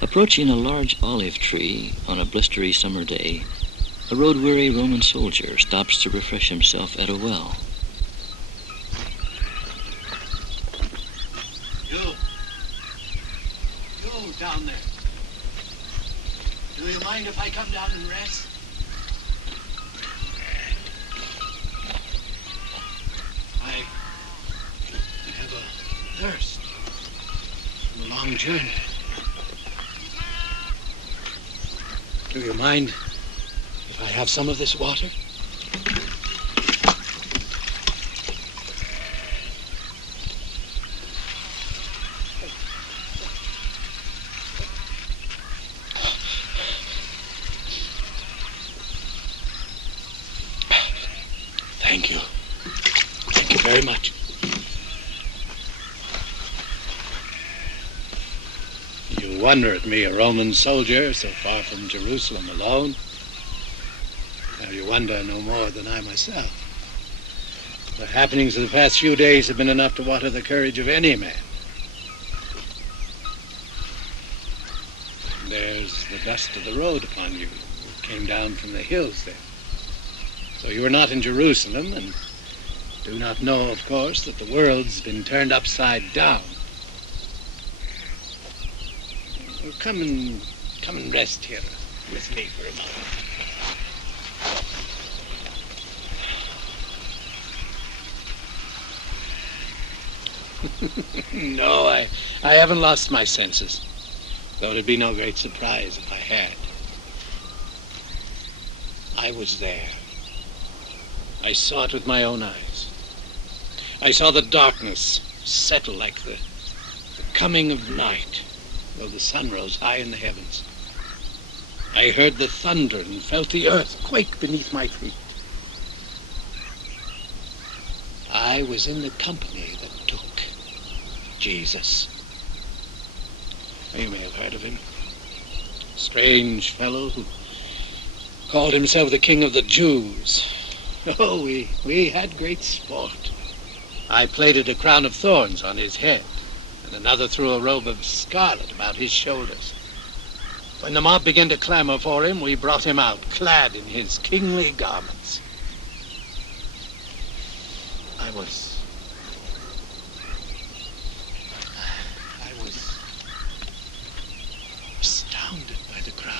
Approaching a large olive tree on a blistery summer day, a road-weary Roman soldier stops to refresh himself at a well. You down there. Do you mind if I come down and rest? I have a thirst from a long journey. Do you mind if I have some of this water? Thank you. Thank you very much. You wonder at me, a Roman soldier, so far from Jerusalem alone. Now you wonder no more than I myself. The happenings of the past few days have been enough to water the courage of any man. There's the dust of the road upon you. You came down from the hills there. So you are not in Jerusalem, and do not know, of course, that the world's been turned upside down. Well, come and rest here with me for a moment. No, I haven't lost my senses, though it'd be no great surprise if I had. I was there. I saw it with my own eyes. I saw the darkness settle like the coming of night, though the sun rose high in the heavens. I heard the thunder and felt the earth quake beneath my feet. I was in the company that took Jesus. You may have heard of him. Strange fellow who called himself the King of the Jews. Oh, we had great sport. I plaited a crown of thorns on his head, and another threw a robe of scarlet about his shoulders. When the mob began to clamor for him, we brought him out, clad in his kingly garments. I was astounded by the crowd.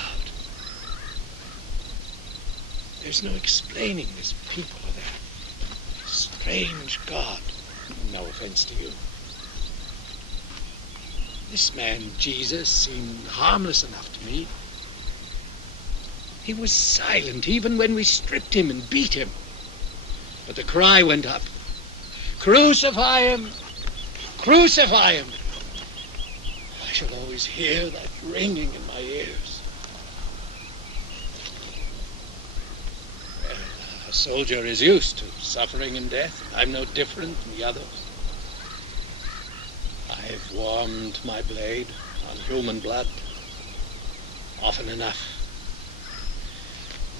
There's no explaining this people of that strange God. No offense to you. This man, Jesus, seemed harmless enough to me. He was silent even when we stripped him and beat him. But the cry went up, "Crucify him! Crucify him!" I shall always hear that ringing in my ears. Well, a soldier is used to suffering and death. I'm no different from the others. I've warmed my blade on human blood often enough,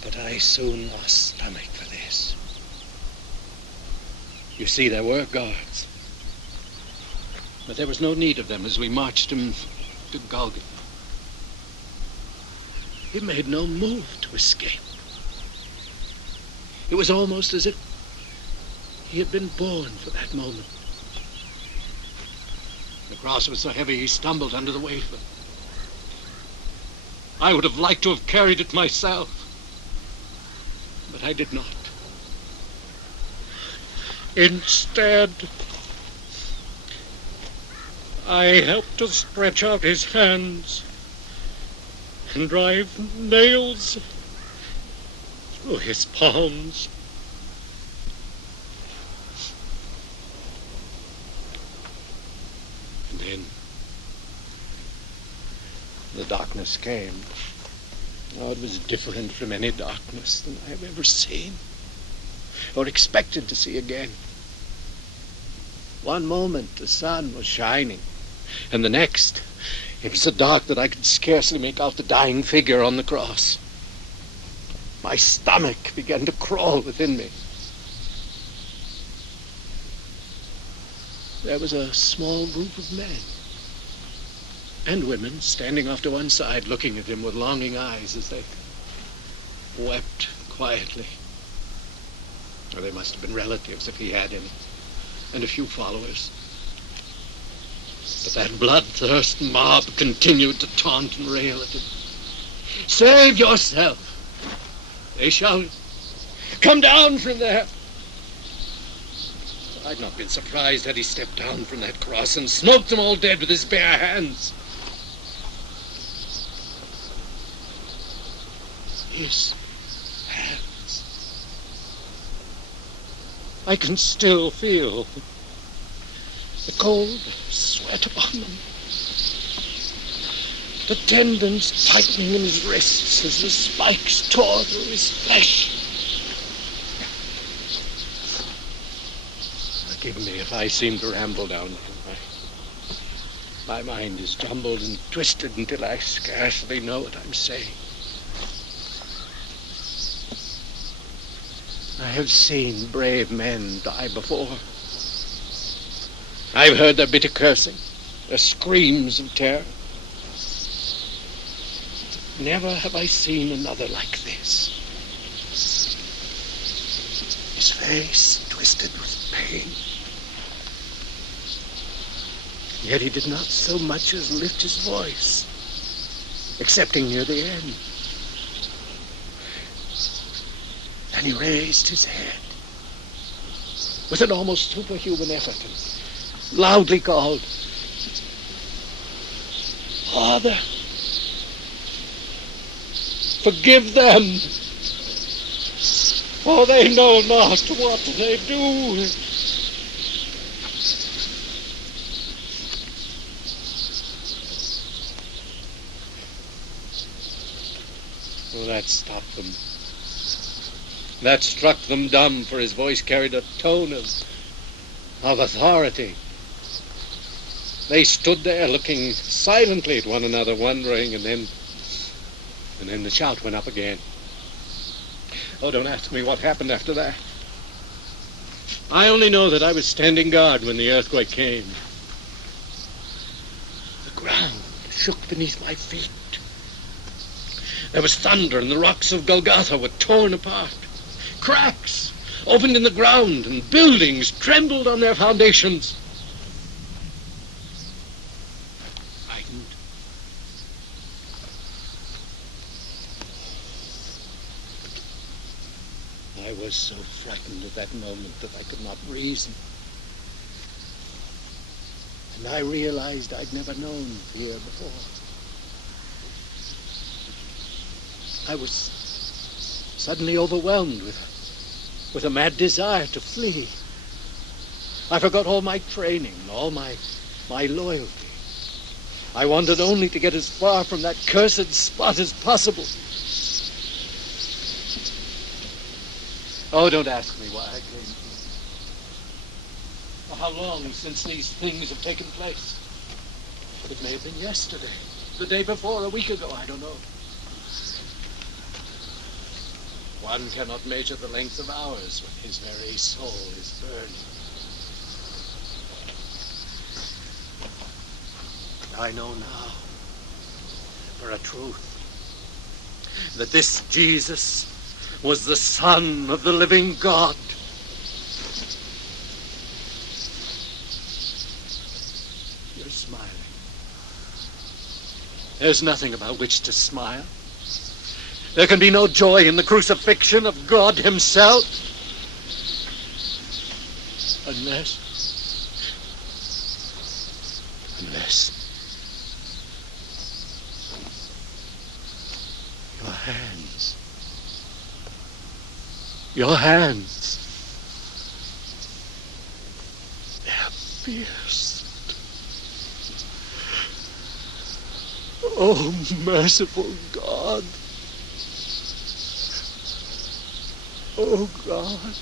but I soon lost stomach for this. You see, there were guards, but there was no need of them as we marched him to Golgotha. He made no move to escape. It was almost as if he had been born for that moment. The cross was so heavy he stumbled under the weight of it. I would have liked to have carried it myself, but I did not. Instead, I helped to stretch out his hands and drive nails through his palms. And then the darkness came. Oh, it was different from any darkness than I have ever seen or expected to see again. One moment the sun was shining, and the next it was so dark that I could scarcely make out the dying figure on the cross. My stomach began to crawl within me. There was a small group of men. and women standing off to one side looking at him with longing eyes as they wept quietly. Or they must have been relatives if he had any, and a few followers. But that bloodthirst mob continued to taunt and rail at him. "Save yourself!" they shouted. "Come down from there!" I'd not been surprised had he stepped down from that cross and smoked them all dead with his bare hands. His hands. I can still feel the cold sweat upon them. The tendons tightening in his wrists as the spikes tore through his flesh. Forgive me if I seem to ramble down here. My mind is jumbled and twisted until I scarcely know what I'm saying. I have seen brave men die before. I've heard their bitter cursing, their screams of terror. Never have I seen another like this. His face twisted with pain. Yet he did not so much as lift his voice, excepting near the end. Then he raised his head with an almost superhuman effort and loudly called, "Father, forgive them, for they know not what they do." Well, that stopped them. That struck them dumb, for his voice carried a tone of authority. They stood there looking silently at one another, wondering, and then the shout went up again. Oh, don't ask me what happened after that. I only know that I was standing guard when the earthquake came. The ground shook beneath my feet. There was thunder, and the rocks of Golgotha were torn apart. Cracks opened in the ground, and buildings trembled on their foundations. Frightened. I was so frightened at that moment that I could not reason. And I realized I'd never known fear before. I was suddenly overwhelmed with a mad desire to flee. I forgot all my training, all my loyalty. I wanted only to get as far from that cursed spot as possible. Oh, don't ask me why I came here, or how long since these things have taken place. It may have been yesterday, the day before, a week ago, I don't know. One cannot measure the length of hours when his very soul is burning. I know now, for a truth, that this Jesus was the Son of the living God. You're smiling. There's nothing about which to smile. There can be no joy in the crucifixion of God himself unless your hands, they're pierced. Oh, merciful God. Oh, God.